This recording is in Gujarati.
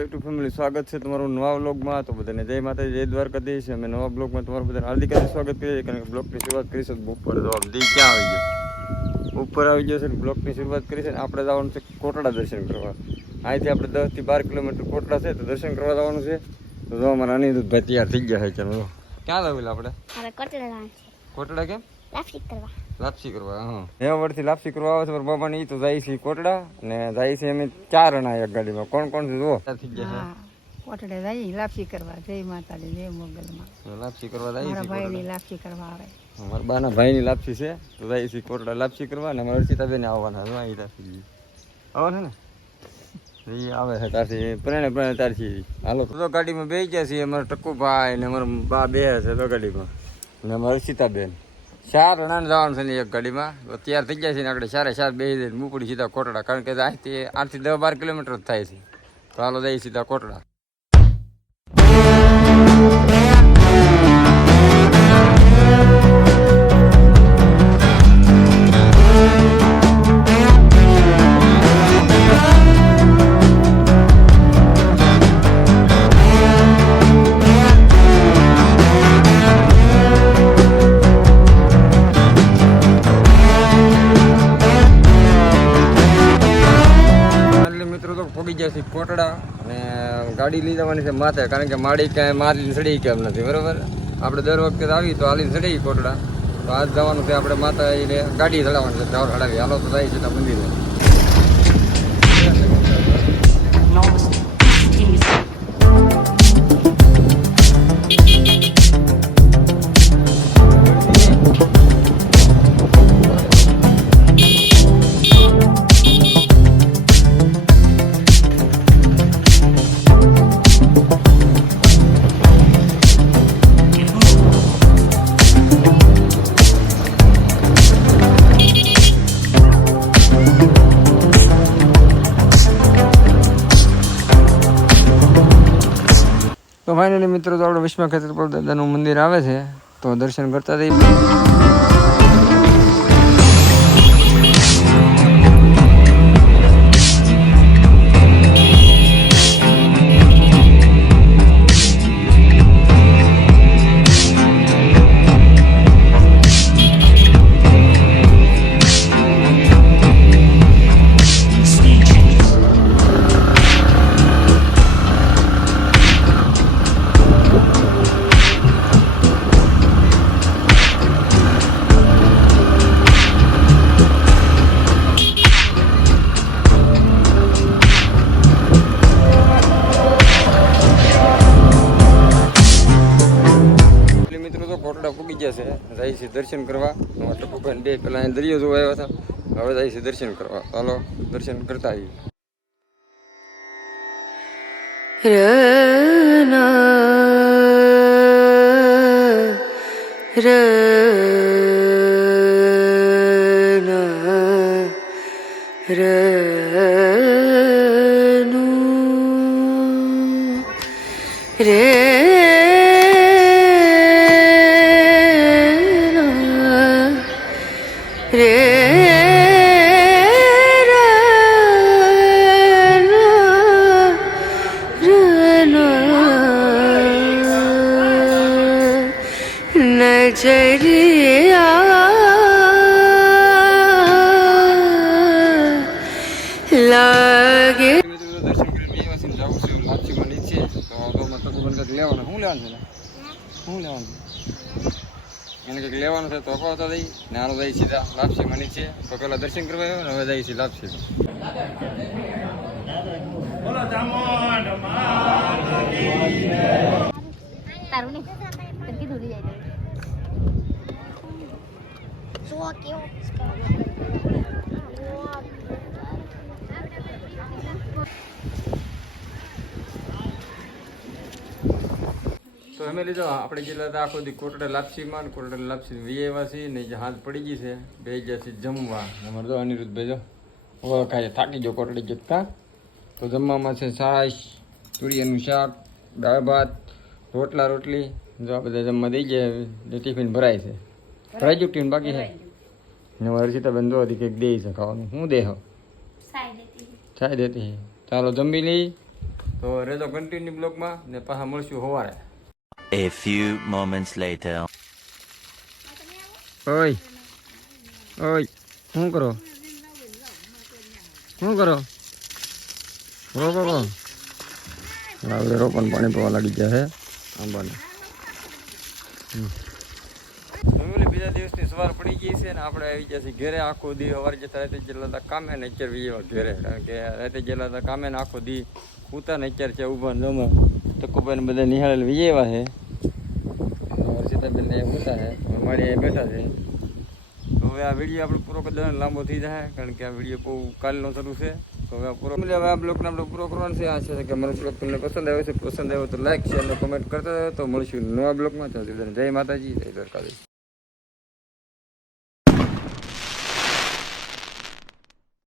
યુટ્યુબ ફેમિલી સ્વાગત છે તમારું નવા બ્લોગમાં તો બધાને જય માતાજી જય દ્વારકાધીશ. અમે નવા બ્લોગમાં તમારું બધાને હાર્દિક સ્વાગત કરીએ છીએ. કારણ કે બ્લોગની શરૂઆત કરી છે ઉપર તો દી ક્યાં આવી ગયો? ઉપર આવી ગયો છે બ્લોકની બ્લોગની શરૂઆત કરી છે આપણે જવાનું છે કોટડા દર્શન કરવા. અહીંથી આપણે દસથી બાર કિલોમીટર કોટડા છે તો દર્શન કરવા જવાનું છે. તો જો અમારા અનિરુદ્ધભાઈ તૈયાર થઈ ગયા છે ચાલો. ક્યાં લાવેલા આપણે? કોટડા કેમ? કરવા. લાપસી કરવા હા. વર્ષથી લાપસી કરવા આવે છે પણ બાબા ની તો જાય છે કોટડા અને જાય છે અમે ચાર અણા એક ગાડીમાં. કોણ કોણ છે જુઓ. થઈ ગયા કોટડે જાય લાપસી કરવા જય માતાજી જય મોગલમાં. લાપસી કરવા જાય મારા છે ભાઈની લાપસી કરવા આવે. મારા બાના ભાઈની લાપસી છે તો જાય છે કોટડા લાપસી કરવા અને અમારા અર્ચિતાબેન આવવાના છે અહીં ત્યાંથી આવવાના ને? એ આવે છે ત્યાંથી પ્રેણે પ્રેણે ત્યારથી હાલો તો ગાડીમાં બેસી ગયા છીએ અમારા ટક્કુભાઈ ને અમારા બા બે છે તો ગાડીમાં. ને અમારા અર્ચિતાબેન. ચાર રણાને જવાનું છે ને એક ગાડીમાં. તૈયાર થઈ ગયા છે ને આપણે ચારે ચાર બેસી જઈને મૂકડી સીધા કોટડા. કારણ કે અહીંથી આઠથી દસ બાર કિલોમીટર થાય છે. તો હાલો જઈએ સીધા કોટડા. પગી ગયા છે કોટડા અને ગાડી લઈ જવાની છે માથે, કારણ કે માડી ક્યાંય મારીને ચડી કેમ નથી, બરોબર? આપણે દર વખતે આવી તો હાલીને ચડી કોટડા તો આજ જવાનું છે આપણે માતા ગાડી ચડાવવાની છે ઢોર ચડાવી હાલો તો જાય છે મંદિરે. ફાઇનલી મિત્રો તો આપણે વિશ્વ ખેતરપાલ દાદાનું મંદિર આવે છે તો દર્શન કરતા જઈએ ગયા છે. જાય છે દર્શન કરવા. અમારા ટપુભાઈ બે પેલા અહીં દરિયો જોવા આવ્યા હતા. હવે જાય છે દર્શન કરવા. ચાલો દર્શન કરતા આવીએ. નજરિયા લેવાનું છે ને? શું લેવાનું છે? એને કંઈક લેવાનું છે તો અપાવતા જઈ દઈ. નાનો દઈ સીધા લાપસી મની છે. તો પેલા દર્શન કરવા આવ્યો ને હવે દઈ છે લાપસી. કેવો તો અમે લીધો. આપણે જેટલા આખો દી કોટડે લાપસીમાં ને કોટડા લાપસી વીએવાસી ને જે હાથ પડી ગઈ છે બે ગયા છે જમવા. અમારે તો અનિરુદ્ધભાઈ જો હવે ખાય થાકી ગયો કોટડે જતા તો જમવામાં છે છાશ તુરિયાનું શાક દાળ ભાત રોટલા રોટલી. જો આ બધા જમવા દઈ ગયા ટિફિન ભરાય છે. ભરાઈ ગયું ટિફિન બાકી છે? ને સીતાબેન જો હતી કંઈક દે છે ખાવાનું. હું દેહ છાય દેતી ચાય દેતી ચાલો જમી લઈ. તો રેજો કન્ટિન્યુ બ્લોગમાં ને પાછા મળશું સવારે. A few moments later. ઓય. ઓય. શું કરો? શું કરો? રોકો કો હવે રોપણ પાણી પીવા લાગી ગયા છે આંબાને. ફેમિલી બીજા દિવસની સવાર પડી ગઈ છે ને આપણે આવી ગયા છીએ ઘેરે. આખો દી સવારે જતા રાતે જેટલા હતા કામે ને અત્યારે વીજવા ઘેરે. કારણ કે રાતે જેટલા હતા કામે ને આખો દી. ઉતા ને અત્યારે છે ઊભા ને જમા ટકુભાઈ બધા નિહાળેલ વીજેવા છે. હર્ષિતાબેન ને ઉતા છે મારી બેઠા છે. તો હવે આ વીડિયો આપણે પૂરો કદાચ લાંબો થઈ જાય, કારણ કે આ વીડિયો બહુ કાલનો શરૂ છે. તો હવે આ પૂરો હવે આ બ્લોગને આપણે પૂરો કરવાનો છે. આ છે કે મારો પસંદ આવ્યો છે પસંદ આવ્યો તો લાઈક, શેર અને કોમેન્ટ કરતા તો મળશું નવા બ્લોગમાં. ત્યાં જય માતાજી, જય દ્વારકાધીશ.